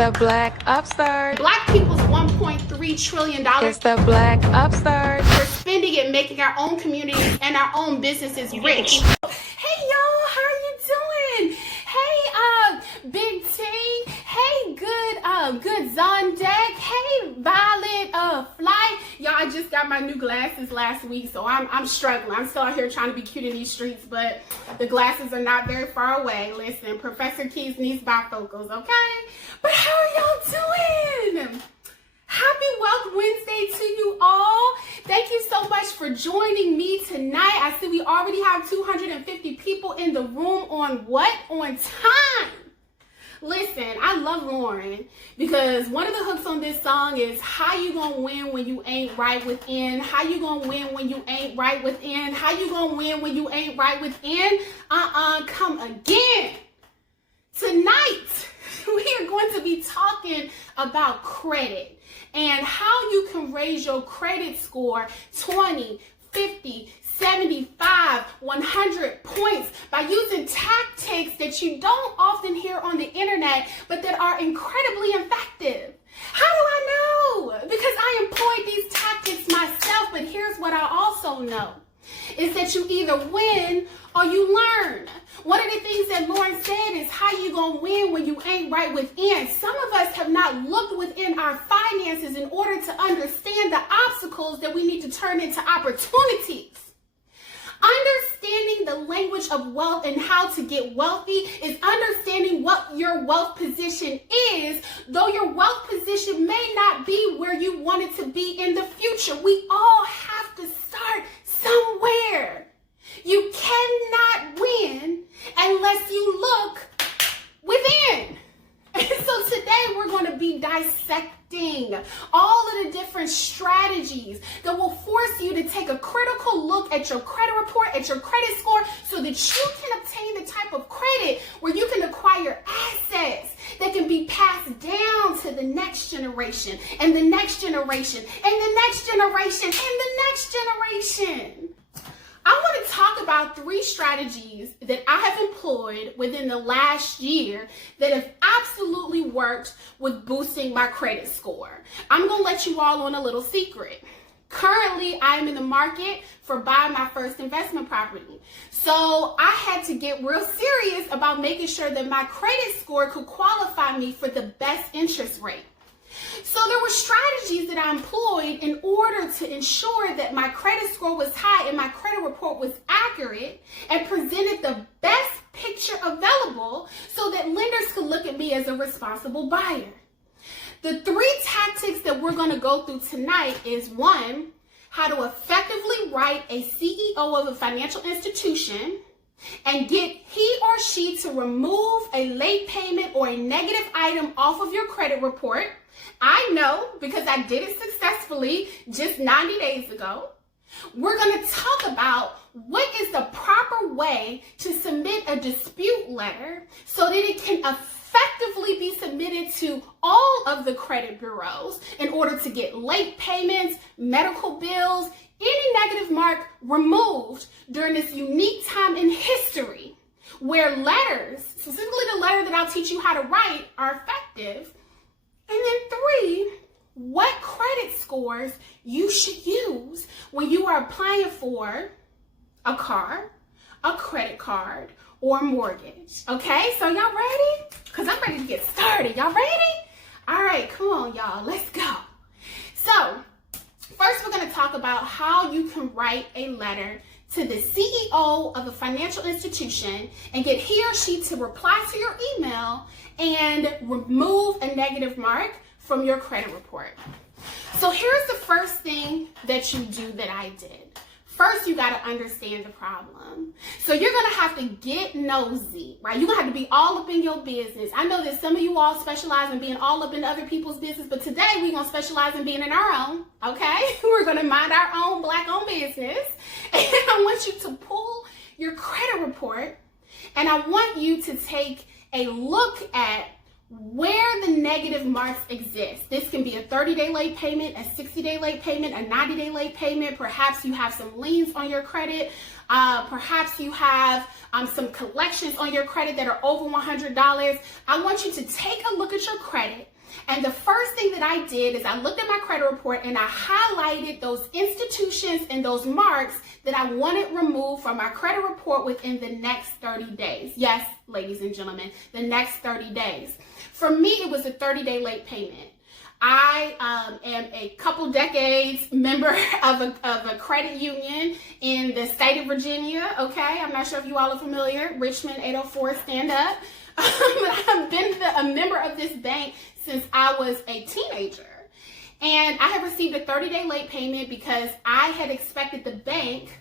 the Black Upstart. Black people's $1.3 trillion. It's the Black Upstart. We're spending it making our own communities and our own businesses rich. Hey y'all, how are you doing? Hey, Big T. Hey, good Zondek. Hey, Violet, Flight. Y'all, I just got my new glasses last week, so I'm struggling. I'm still out here trying to be cute in these streets, but the glasses are not very far away. Listen, Professor Keys needs bifocals, okay? But how are y'all doing? Happy Wealth Wednesday to you all. Thank you so much for joining me tonight. I see we already have 250 people in the room on time. Listen, I love Lauren because one of the hooks on this song is how you gonna win when you ain't right within? How you gonna win when you ain't right within? How you gonna win when you ain't right within? Come again. Tonight, we are going to be talking about credit and how you can raise your credit score 20, 50, 75, 100 points by using tactics that you don't often hear on the internet, but that are incredibly effective. How do I know? Because I employed these tactics myself, but here's what I also know, is that you either win or you learn. One of the things that Lauren said is how you gonna win when you ain't right within. Some of us have not looked within our finances in order to understand the obstacles that we need to turn into opportunities. Understanding the language of wealth and how to get wealthy is understanding what your wealth position is, though your wealth position may not be where you want it to be in the future. We all have to start somewhere. You cannot win unless you look within. And so today we're going to be dissecting all of the different strategies that will force you to take a critical look at your credit report, at your credit score, so that you can obtain the type of credit where you can acquire assets that can be passed down to the next generation and the next generation and the next generation and the next generation. I want to talk about 3 strategies that I have employed within the last year that have absolutely worked with boosting my credit score. I'm going to let you all on a little secret. Currently, I'm in the market for buying my first investment property. So I had to get real serious about making sure that my credit score could qualify me for the best interest rate. So there were strategies that I employed in order to ensure that my credit score was high and my credit report was accurate and presented the best picture available so that lenders could look at me as a responsible buyer. The 3 tactics that we're going to go through tonight is 1, how to effectively write a CEO of a financial institution and get he or she to remove a late payment or a negative item off of your credit report. I know because I did it successfully just 90 days ago. We're going to talk about what is the proper way to submit a dispute letter so that it can effectively be submitted to all of the credit bureaus in order to get late payments, medical bills, any negative mark removed during this unique time in history where letters, specifically the letter that I'll teach you how to write, are effective. And then 3, what credit scores you should use when you are applying for a car, a credit card, or mortgage. Okay, so y'all ready? Because I'm ready to get started. Y'all ready? All right, come on, y'all. Let's go. So first, we're going to talk about how you can write a letter to the CEO of a financial institution and get he or she to reply to your email and remove a negative mark from your credit report. So here's the first thing that you do that I did. First, you got to understand the problem. So you're going to have to get nosy, right? You're going to have to be all up in your business. I know that some of you all specialize in being all up in other people's business, but today we're going to specialize in being in our own, okay? We're going to mind our own Black-owned business. And I want you to pull your credit report, and I want you to take a look at where the negative marks exist. This can be a 30-day late payment, a 60-day late payment, a 90-day late payment. Perhaps you have some liens on your credit. Perhaps you have some collections on your credit that are over $100. I want you to take a look at your credit. And the first thing that I did is I looked at my credit report and I highlighted those institutions and those marks that I wanted removed from my credit report within the next 30 days. Yes, ladies and gentlemen, the next 30 days. For me, it was a 30-day late payment. I am a couple decades member of a credit union in the state of Virginia, okay? I'm not sure if you all are familiar. Richmond 804, stand up. But I've been a member of this bank since I was a teenager. And I have received a 30-day late payment because I had expected the bank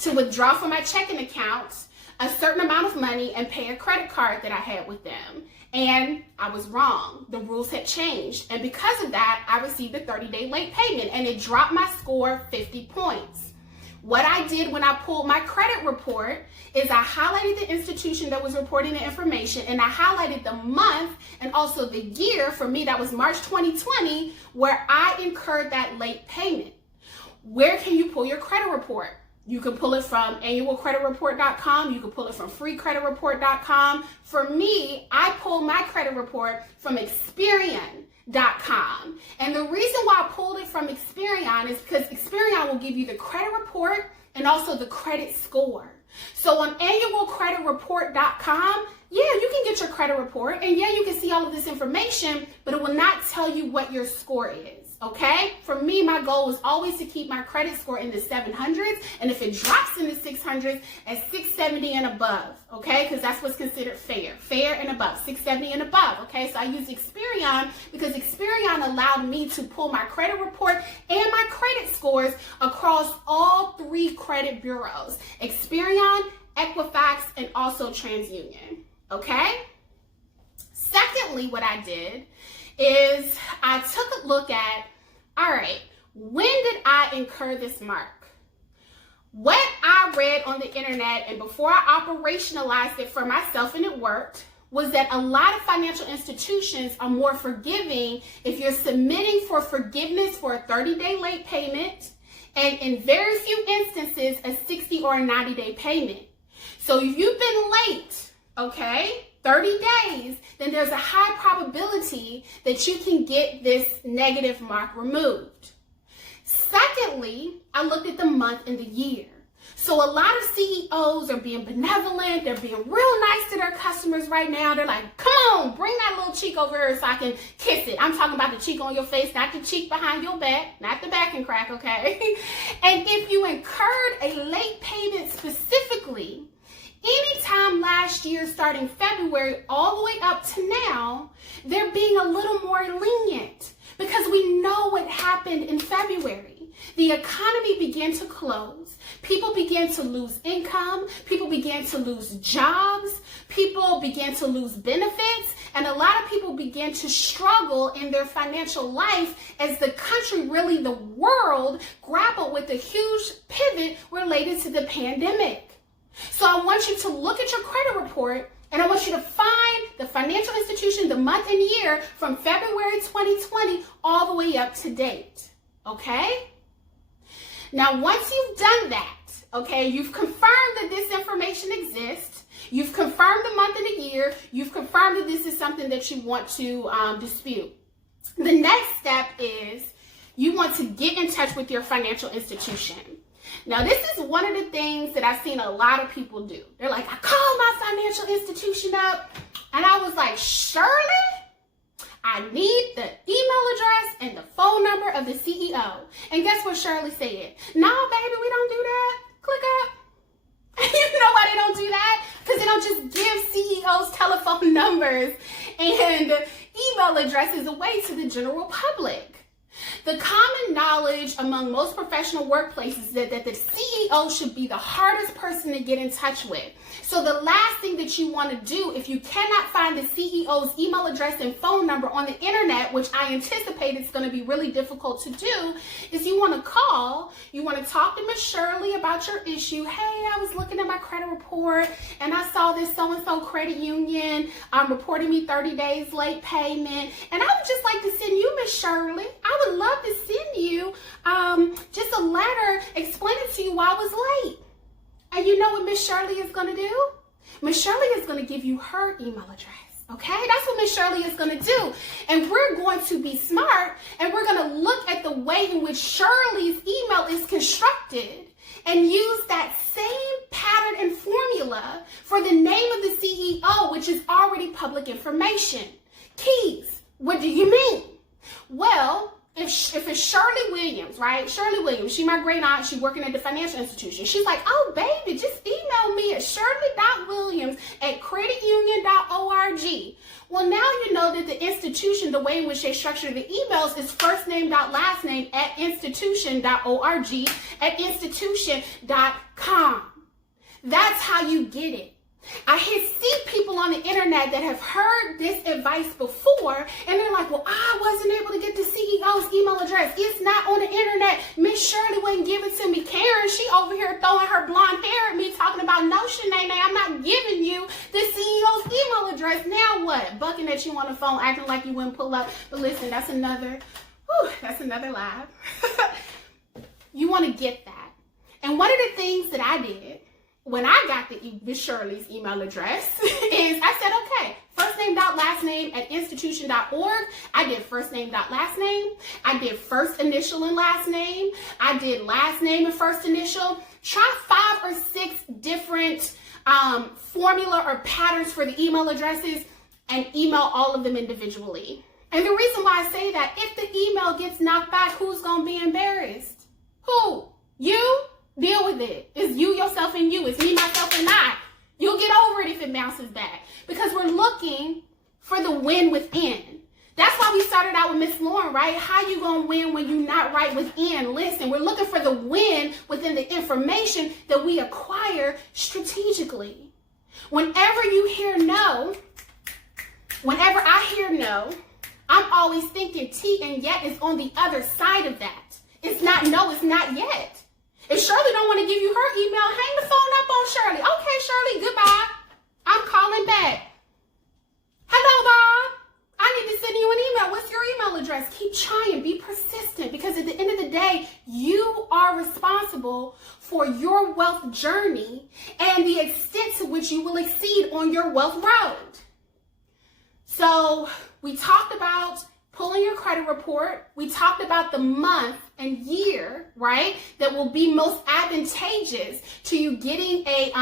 to withdraw from my checking account a certain amount of money and pay a credit card that I had with them. And I was wrong. The rules had changed. And because of that, I received a 30-day late payment and it dropped my score 50 points. What I did when I pulled my credit report is I highlighted the institution that was reporting the information and I highlighted the month and also the year. For me, that was March 2020, where I incurred that late payment. Where can you pull your credit report? You can pull it from annualcreditreport.com. You can pull it from freecreditreport.com. For me, I pulled my credit report from Experian.com. And the reason why I pulled it from Experian is because Experian will give you the credit report and also the credit score. So on annualcreditreport.com, yeah, you can get your credit report and yeah, you can see all of this information, but it will not tell you what your score is. Okay, for me, my goal was always to keep my credit score in the 700s, and if it drops in the 600s, at 670 and above, okay, because that's what's considered fair and above, 670 and above, okay. So I used Experian because Experian allowed me to pull my credit report and my credit scores across all 3 credit bureaus, Experian, Equifax, and also TransUnion, okay. Secondly, what I did is I took a look at, all right, when did I incur this mark? What I read on the internet and before I operationalized it for myself and it worked was that a lot of financial institutions are more forgiving if you're submitting for forgiveness for a 30-day late payment and in very few instances a 60 or a 90-day payment. So if you've been late, okay, 30 days, then there's a high probability that you can get this negative mark removed. Secondly, I looked at the month and the year. So a lot of CEOs are being benevolent. They're being real nice to their customers right now. They're like, come on, bring that little cheek over here so I can kiss it. I'm talking about the cheek on your face, not the cheek behind your back, not the back and crack, okay? And if you incurred a late payment specifically, anytime last year, starting February, all the way up to now, they're being a little more lenient because we know what happened in February. The economy began to close. People began to lose income. People began to lose jobs. People began to lose benefits. And a lot of people began to struggle in their financial life as the country, really the world, grappled with a huge pivot related to the pandemic. So I want you to look at your credit report and I want you to find the financial institution, the month and year from February 2020 all the way up to date, okay? Now, once you've done that, okay, you've confirmed that this information exists, you've confirmed the month and the year, you've confirmed that this is something that you want to dispute. The next step is you want to get in touch with your financial institution. Now, this is one of the things that I've seen a lot of people do. They're like, I called my financial institution up, and I was like, Shirley, I need the email address and the phone number of the CEO. And guess what Shirley said? No, baby, we don't do that. Click up. You know why they don't do that? Because they don't just give CEOs telephone numbers and email addresses away to the general public. The common knowledge among most professional workplaces is that the CEO should be the hardest person to get in touch with. So the last thing that you want to do if you cannot find the CEO's email address and phone number on the internet, which I anticipate it's going to be really difficult to do, is you want to call, you want to talk to Miss Shirley about your issue. Hey, I was looking at my credit report and I saw this so-and-so credit union reporting me 30 days late payment. And I would just like to send you, Miss Shirley, I would love to send you just a letter explaining to you why I was late. And you know what Miss Shirley is going to do? Miss Shirley is going to give you her email address. Okay? That's what Miss Shirley is going to do. And we're going to be smart and we're going to look at the way in which Shirley's email is constructed and use that same pattern and formula for the name of the CEO, which is already public information. Keys, what do you mean? Well, if it's Shirley Williams, right? Shirley Williams, she my great aunt, she working at the financial institution. She's like, oh baby, just email me at shirley.williams@creditunion.org. Well, now you know that the institution, the way in which they structure the emails is first name dot last name at institution.org at institution.com. That's how you get it. I see people on the internet that have heard this advice before and they're like, well, I wasn't able to get the CEO's email address. It's not on the internet. Miss Shirley wouldn't give it to me. Karen, she over here throwing her blonde hair at me talking about no, Shanae, I'm not giving you the CEO's email address. Now what? Bucking at you on the phone, acting like you wouldn't pull up. But listen, that's another live. You want to get that. And one of the things that I did when I got Miss Shirley's email address is I said, okay, first name dot last name at institution.org. I did first name dot last name. I did first initial and last name. I did last name and first initial. Try 5 or 6 different formula or patterns for the email addresses and email all of them individually. And the reason why I say that, if the email gets knocked back, who's going to be embarrassed? Who? You? Deal with it. It's you, yourself, and you. It's me, myself, and I. You'll get over it if it bounces back. Because we're looking for the win within. That's why we started out with Miss Lauren, right? How you gonna win when you're not right within? Listen, we're looking for the win within the information that we acquire strategically. Whenever I hear no, I'm always thinking T and yet is on the other side of that. It's not no, it's not yet. If Shirley don't want to give you her email, hang the phone up on Shirley. Okay, Shirley, goodbye. I'm calling back. Hello, Bob. I need to send you an email. What's your email address? Keep trying. Be persistent, because at the end of the day, you are responsible for your wealth journey and the extent to which you will exceed on your wealth road. So we talked about pulling your credit report. We talked about the month and year, right, that will be most advantageous to you getting a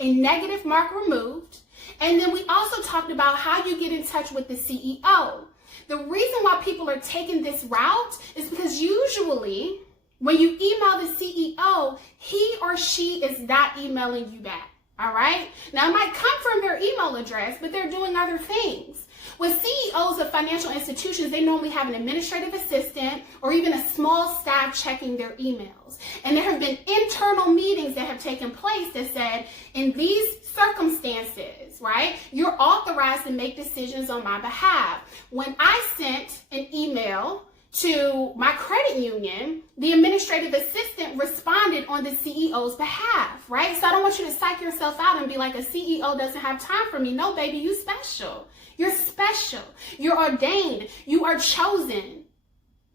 negative mark removed. And then we also talked about how you get in touch with the CEO. The reason why people are taking this route is because usually when you email the CEO, he or she is not emailing you back. All right. Now, it might come from their email address, but they're doing other things. With CEOs of financial institutions, they normally have an administrative assistant or even a small staff checking their emails. And there have been internal meetings that have taken place that said, in these circumstances, right, you're authorized to make decisions on my behalf. When I sent an email to my credit union, the administrative assistant responded on the CEO's behalf, right? So I don't want you to psych yourself out and be like, a CEO doesn't have time for me. No, baby, you special. You're special. You're ordained. You are chosen.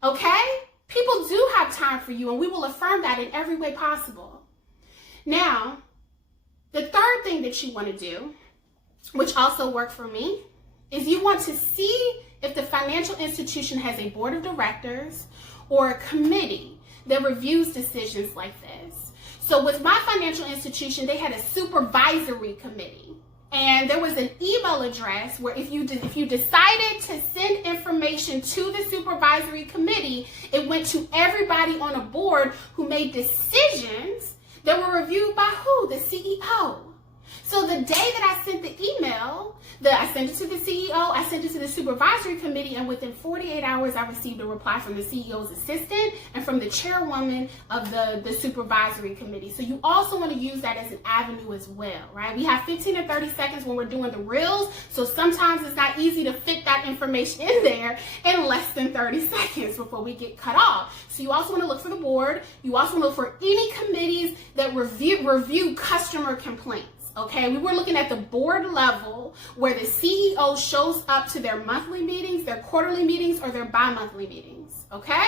Okay? People do have time for you, and we will affirm that in every way possible. Now, the third thing that you want to do, which also worked for me, is you want to see if the financial institution has a board of directors or a committee that reviews decisions like this. So with my financial institution, they had a supervisory committee. And there was an email address where if you decided to send information to the supervisory committee, it went to everybody on a board who made decisions that were reviewed by who? The CEO. So the day that I sent the email, I sent it to the CEO, I sent it to the supervisory committee, and within 48 hours, I received a reply from the CEO's assistant and from the chairwoman of the supervisory committee. So you also want to use that as an avenue as well, right? We have 15 to 30 seconds when we're doing the reels, so sometimes it's not easy to fit that information in there in less than 30 seconds before we get cut off. So you also want to look for the board. You also want to look for any committees that review customer complaints. Okay, we were looking at the board level where the CEO shows up to their monthly meetings, their quarterly meetings, or their bi-monthly meetings. Okay,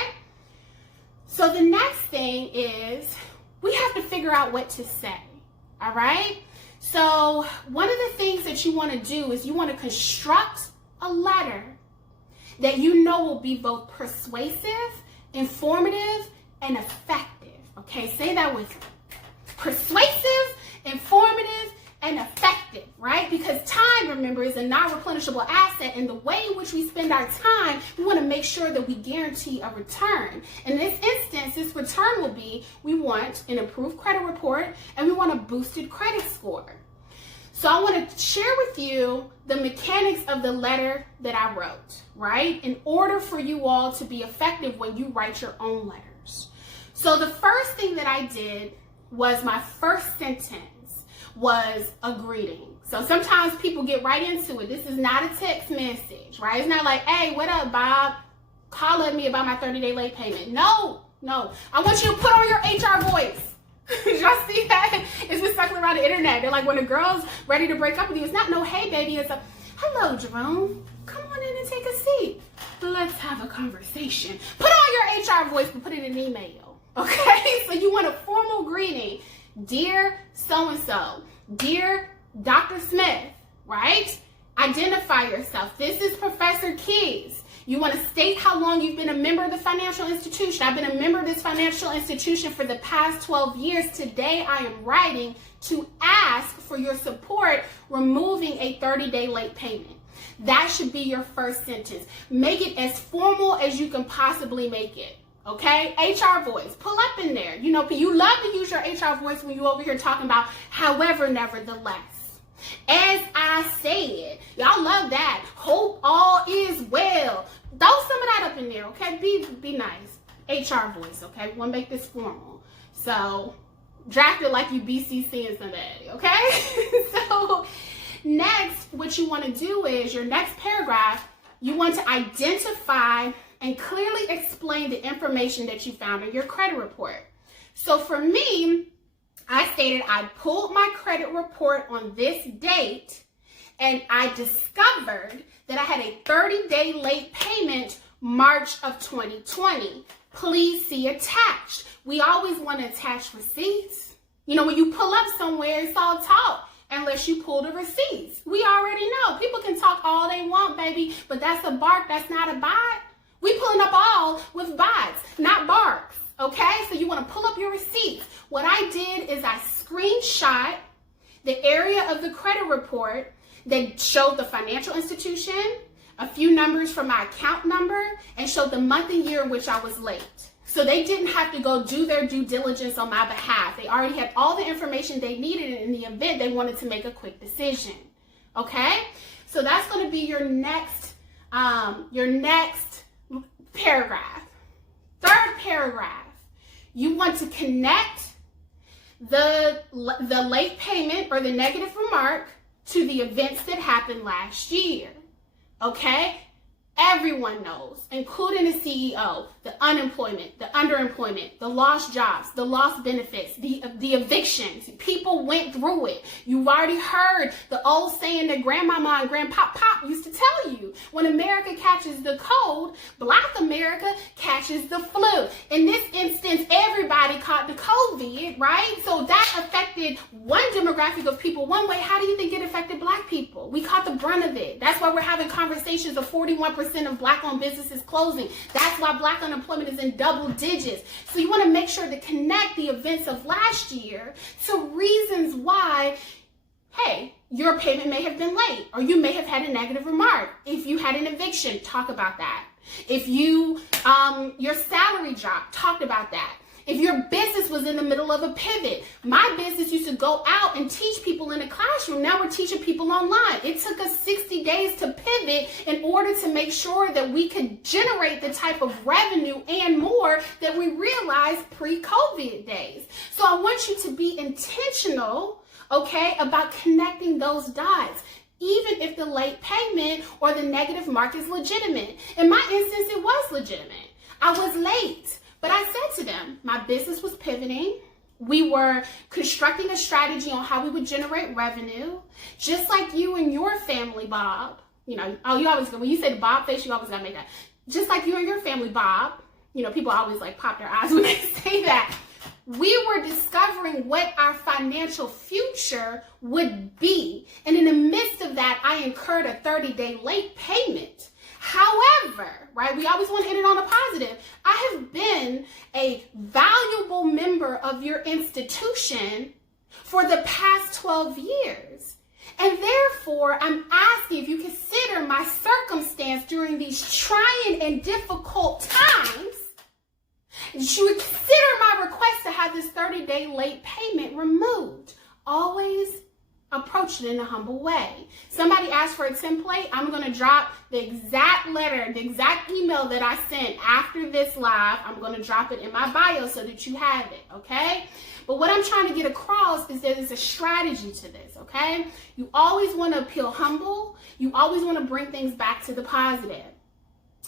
so the next thing is we have to figure out what to say. All right, so one of the things that you want to do is you want to construct a letter that you know will be both persuasive, informative, and effective. Okay, say that with me. Persuasive, informative, and effective, right? Because time, remember, is a non-replenishable asset, and the way in which we spend our time, we want to make sure that we guarantee a return. In this instance, this return will be, we want an improved credit report, and we want a boosted credit score. So I want to share with you the mechanics of the letter that I wrote, right? In order for you all to be effective when you write your own letters. So the first thing that I did was my first sentence was a greeting. So sometimes people get right into it. This is not a text message, right? It's not like, hey, what up, Bob? Call at me about my 30-day late payment. No. I want you to put on your HR voice. Y'all see that? It's been circling around the internet. They're like, when a girl's ready to break up with you, it's not no, hey, baby. It's a, hello, Jerome. Come on in and take a seat. Let's have a conversation. Put on your HR voice, but put it in an email. Okay? So you want a formal greeting. Dear so-and-so, dear Dr. Smith, right? Identify yourself. This is Professor Keys. You want to state how long you've been a member of the financial institution. I've been a member of this financial institution for the past 12 years. Today, I am writing to ask for your support removing a 30-day late payment. That should be your first sentence. Make it as formal as you can possibly make it. Okay, HR voice, pull up in there. You know, you love to use your HR voice when you over here talking about however, nevertheless. As I said, y'all love that. Hope all is well. Throw some of that up in there, okay? Be nice. HR voice, okay? We want to make this formal. So, draft it like you BCCing somebody, okay? So, next, what you want to do is, your next paragraph, you want to identify and clearly explain the information that you found in your credit report. So for me, I stated I pulled my credit report on this date and I discovered that I had a 30-day late payment March of 2020. Please see attached. We always want to attach receipts. You know, when you pull up somewhere, it's all talk unless you pull the receipts. We already know. People can talk all they want, baby, but that's a bark, that's not a bite. We pulling up all with bites, not barks, okay? So you want to pull up your receipts. What I did is I screenshot the area of the credit report that showed the financial institution, a few numbers from my account number, and showed the month and year in which I was late. So they didn't have to go do their due diligence on my behalf. They already had all the information they needed in the event they wanted to make a quick decision, okay? So that's going to be your next paragraph. Third paragraph, you want to connect the late payment or the negative remark to the events that happened last year. Okay? Everyone knows, including the CEO, the unemployment, the underemployment, the lost jobs, the lost benefits, the evictions. People went through it. You've already heard the old saying that grandmama and grandpop used to tell you. When America catches the cold, Black America catches the flu. In this instance, everybody caught the COVID, right? So that affected one demographic of people one way. How do you think it affected Black people? We caught the brunt of it. That's why we're having conversations of 41% of Black-owned businesses closing. That's why Black unemployment is in double digits. So you want to make sure to connect the events of last year to reasons why, hey, your payment may have been late, or you may have had a negative remark. If you had an eviction, talk about that. If you, your salary dropped, talk about that. If your business was in the middle of a pivot, my business used to go out and teach people in a classroom. Now we're teaching people online. It took us 60 days to pivot in order to make sure that we could generate the type of revenue and more that we realized pre-COVID days. So I want you to be intentional, okay, about connecting those dots, even if the late payment or the negative mark is legitimate. In my instance, it was legitimate. I was late. But I said to them, my business was pivoting. We were constructing a strategy on how we would generate revenue, just like you and your family, Bob. You know, you always go, when you say the Bob face, you always gotta make that. Just like you and your family, Bob. You know, people always like pop their eyes when they say that. We were discovering what our financial future would be. And in the midst of that, I incurred a 30-day late payment. However, right, we always want to end it on a positive. I have been a valuable member of your institution for the past 12 years. And therefore, I'm asking if you consider my circumstance during these trying and difficult times, you would consider my request to have this 30-day late payment removed. Always approach it in a humble way. Somebody asked for a template. I'm going to drop the exact letter, the exact email that I sent after this live. I'm going to drop it in my bio so that you have it, okay? But what I'm trying to get across is that there's a strategy to this, okay? You always want to appeal humble. You always want to bring things back to the positive.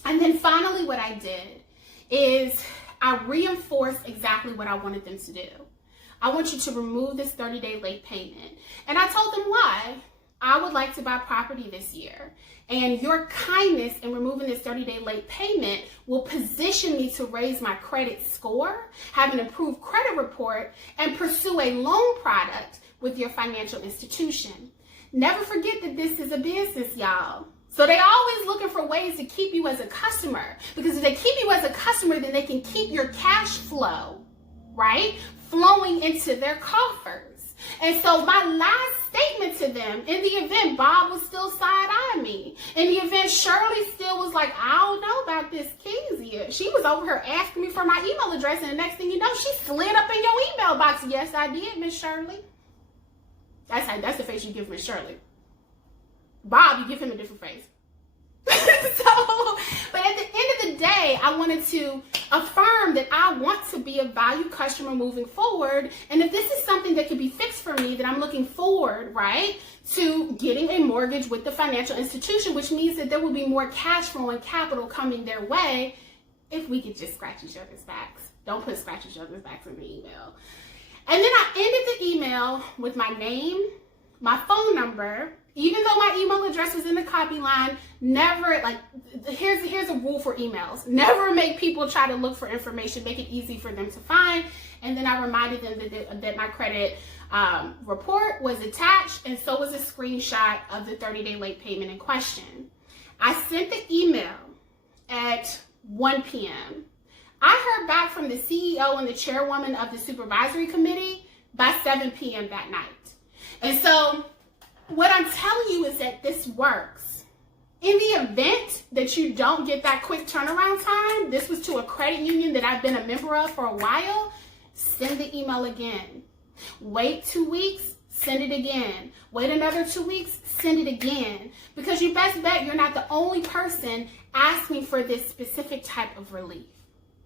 And then finally what I did is I reinforced exactly what I wanted them to do. I want you to remove this 30-day late payment. And I told them why. I would like to buy property this year. And your kindness in removing this 30-day late payment will position me to raise my credit score, have an improved credit report, and pursue a loan product with your financial institution. Never forget that this is a business, y'all. So they always looking for ways to keep you as a customer. Because if they keep you as a customer, then they can keep your cash flow, right, flowing into their coffers. And so my last statement to them, in the event Bob was still side-eyeing me, in the event Shirley still was like, I don't know about this Kezia. She was over here asking me for my email address, and the next thing you know, she slid up in your email box. Yes, I did, Miss Shirley. That's the face you give Miss Shirley. Bob, you give him a different face. But at the end of the day, I wanted to affirm that I want to be a valued customer moving forward. And if this is something that can be fixed for me, then I'm looking forward, right, to getting a mortgage with the financial institution, which means that there will be more cash flow and capital coming their way if we could just scratch each other's backs. Don't put scratch each other's backs in the email. And then I ended the email with my name, my phone number. Even though my email address was in the copy line, never, like, here's a rule for emails. Never make people try to look for information. Make it easy for them to find. And then I reminded them that my credit report was attached, and so was a screenshot of the 30-day late payment in question. I sent the email at 1 p.m. I heard back from the CEO and the chairwoman of the supervisory committee by 7 p.m. that night. And so what I'm telling you is that this works. In the event that you don't get that quick turnaround time, this was to a credit union that I've been a member of for a while, send the email again. Wait 2 weeks, send it again. Wait another 2 weeks, send it again. Because you best bet you're not the only person asking for this specific type of relief.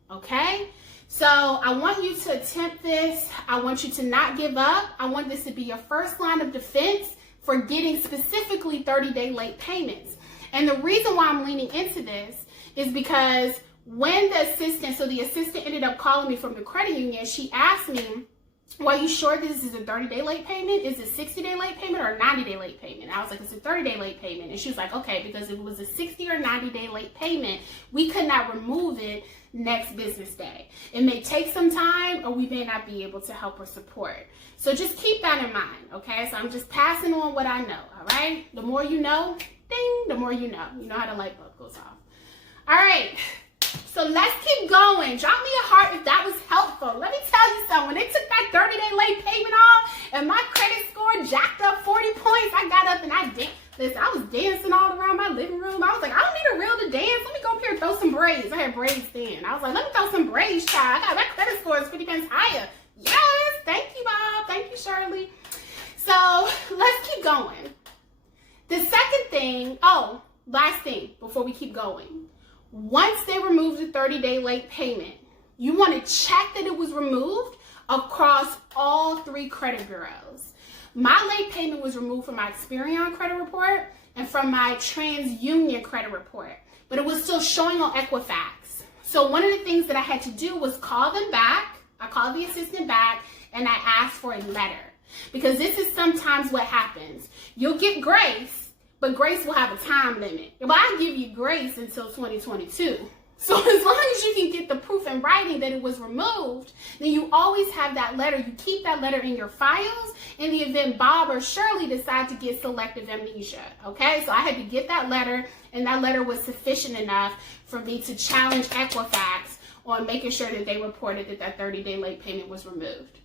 Okay? So I want you to attempt this. I want you to not give up. I want this to be your first line of defense for getting specifically 30-day late payments. And the reason why I'm leaning into this is because when the assistant ended up calling me from the credit union, she asked me, well, are you sure this is a 30-day late payment? Is it 60-day late payment or a 90-day late payment? I was like, it's a 30-day late payment. And she was like, okay, because if it was a 60 or 90-day late payment, we could not remove it next business day. It may take some time, or we may not be able to help or support. So just keep that in mind, okay? So I'm just passing on what I know, all right? The more you know, ding, the more you know. You know how the light bulb goes off. All right, so let's keep going. Drop me a heart if that was helpful. Let me tell you something. When they took that 30-day late payment off and my credit score jacked up 40 points, I got up and I did. Listen, I was dancing all around my living room. I was like, I don't need a reel to dance. Let me go up here and throw some braids. I had braids then. I was like, let me throw some braids, child. I got that credit score is 50 pence higher. Yes, thank you, Bob. Thank you, Shirley. So let's keep going. The second thing, last thing before we keep going. Once they remove the 30-day late payment, you want to check that it was removed across all 3 credit bureaus. My late payment was removed from my Experian credit report and from my TransUnion credit report, but it was still showing on Equifax. So one of the things that I had to do was call them back. I called the assistant back and I asked for a letter, because this is sometimes what happens. You'll get grace, but grace will have a time limit. But I give you grace until 2022. So as long as you can get the proof in writing that it was removed, then you always have that letter. You keep that letter in your files in the event Bob or Shirley decide to get selective amnesia, okay? So I had to get that letter, and that letter was sufficient enough for me to challenge Equifax on making sure that they reported that 30-day late payment was removed.